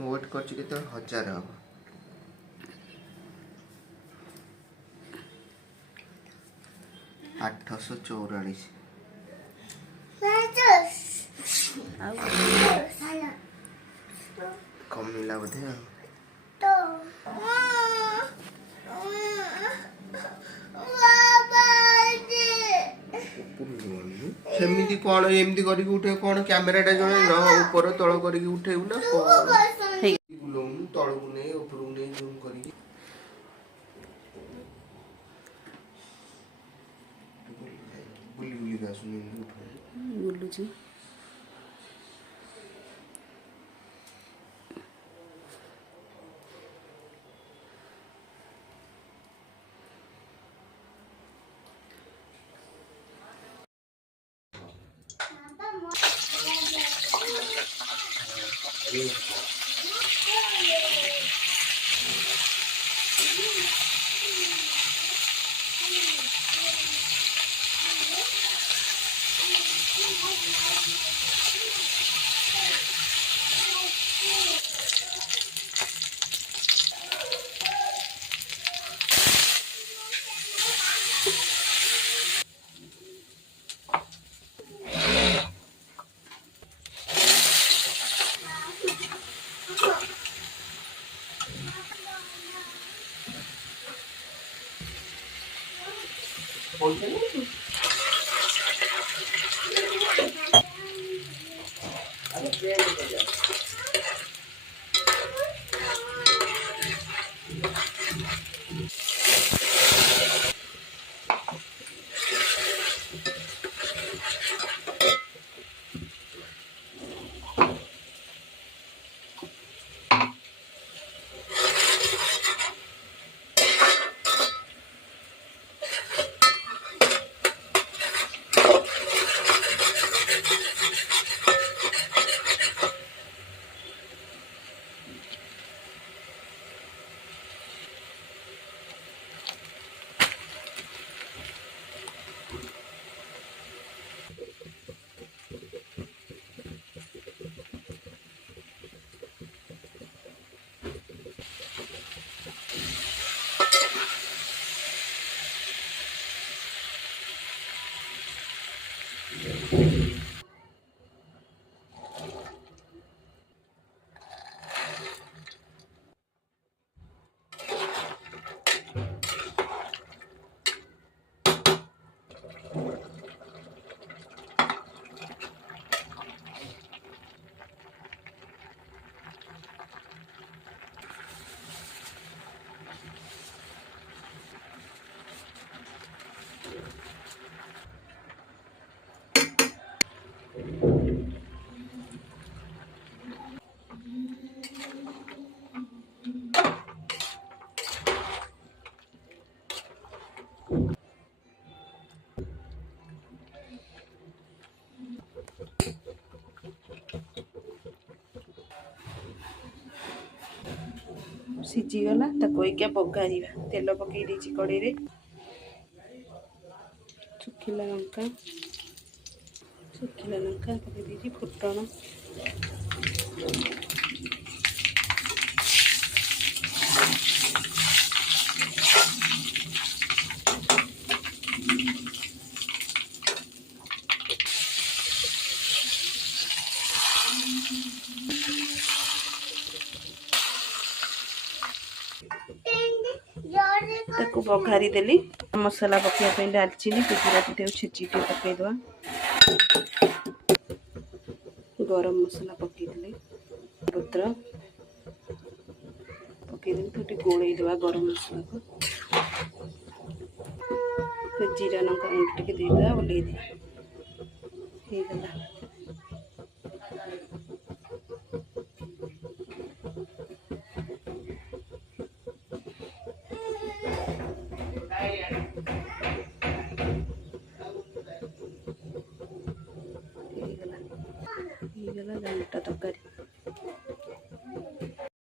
wait कर 1000 हम 844 कमिला बोधे सेमती कौन एमती करके उठे कौन कैमेरा जो ऊपर तल करके उठेबू ना बुलाऊँ तलू नहीं ऊपर नहीं जूम करके बुली बुली का बुलुची सीझीगला तक पगार तेल पकई देछि कड़े रे सुखिला लंका पकई देछि फुटण ताको बघारी देली मसला पकड़ा डालचीनी गुजराती छेची पकईदवा गरम मसला पकईदे पत्र पकईदे तो गोलईदवा गरम मसला को जीरा लंका गुंड टे देदेवा ओल्लैदे